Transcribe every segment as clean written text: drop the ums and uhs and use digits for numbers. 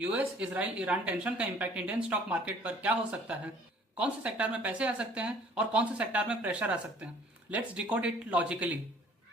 US, Israel, Iran tension का impact Indian stock market पर क्या हो सकता है? कौन से सेक्टर में पैसे आ सकते हैं और कौन से सेक्टर में प्रेशर आ सकते हैं? Let's decode it logically.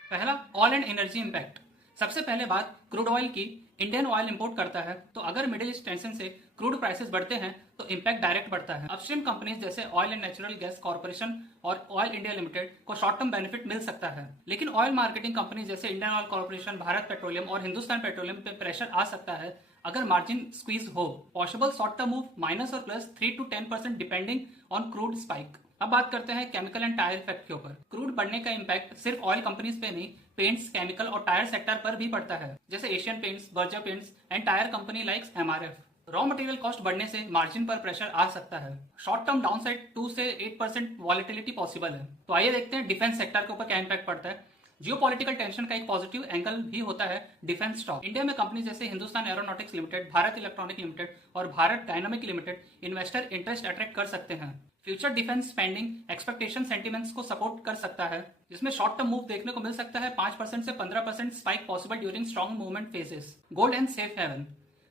पहला, ऑयल एंड एनर्जी इम्पैक्ट। सबसे पहले बात क्रूड ऑयल की। इंडियन ऑयल इंपोर्ट करता है, तो अगर मिडिल ईस्ट टेंशन से क्रूड प्राइसेस बढ़ते हैं तो इम्पैक्ट डायरेक्ट बढ़ता है। अपस्ट्रीम कंपनीज जैसे oil and natural gas corporation और ऑयल इंडिया लिमिटेड को शॉर्ट टर्म बेनिफिट मिल सकता है, लेकिन ऑयल मार्केटिंग कंपनीज जैसे Indian oil corporation, Bharat petroleum और हिंदुस्तान पेट्रोलियम पे प्रेशर आ सकता है अगर मार्जिन स्क्वीज हो। Possible short term move minus और plus 3 to 10% depending on crude spike. अब बात करते हैं केमिकल एंड टायर इफेक्ट के ऊपर। क्रूड बढ़ने का इम्पैक्ट सिर्फ ऑयल कंपनीज पे नहीं, पेंट्स, केमिकल और टायर सेक्टर पर भी पड़ता है, जैसे Asian paints, Berger paints and tyre company like MRF. Raw material cost बढ़ने से मार्जिन पर प्रेशर आ सकता है। शॉर्ट टर्म डाउनसाइड 2 से 8% वॉलेटिलिटी पॉसिबल है। तो आइए देखते हैं डिफेंस सेक्टर के ऊपर क्या इम्पैक्ट पड़ता है। जियोपॉलिटिकल टेंशन का एक पॉजिटिव एंगल भी होता है डिफेंस स्टॉक। इंडिया में कंपनी जैसे Hindustan Aeronautics Limited, Bharat Electronic Limited और Bharat Dynamic Limited investor interest attract कर सकते हैं। Future defence spending expectation sentiments को सपोर्ट कर सकता है, जिसमें शॉर्ट टर्म मूव देखने को मिल सकता है। 5% से 15% spike possible during strong movement phases. Gold and safe haven.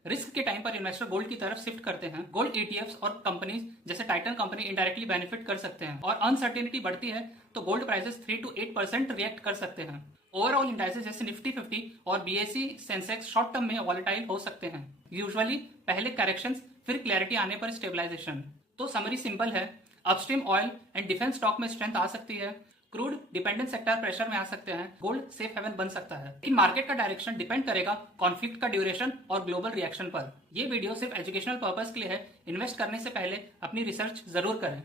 Risk के टाइम पर इन्वेस्टर गोल्ड की तरफ शिफ्ट करते हैं। गोल्ड ईटीएफ्स और कंपनीज जैसे टाइटन कंपनी इनडायरेक्टली बेनिफिट कर सकते हैं, और अनसर्टेनिटी बढ़ती है तो गोल्ड प्राइसेस 3 to 8% रिएक्ट कर सकते हैं। ओवरऑल इंडाइसेस जैसे निफ्टी 50 और बीएसई सेंसेक्स शॉर्ट टर्म में वॉलेटाइल हो सकते हैं, यूजुअली पहले करेक्शंस फिर क्लैरिटी आने पर स्टेबलाइजेशन। तो समरी सिंपल है, upstream oil and defence stock में स्ट्रेंथ आ सकती है, क्रूड डिपेंडेंट सेक्टर प्रेशर में आ सकते हैं, गोल्ड सेफ हेवन बन सकता है। इन मार्केट का डायरेक्शन डिपेंड करेगा कॉन्फ्लिक्ट का ड्यूरेशन और ग्लोबल रिएक्शन पर। ये वीडियो सिर्फ एजुकेशनल पर्पस के लिए है, इन्वेस्ट करने से पहले अपनी रिसर्च जरूर करें।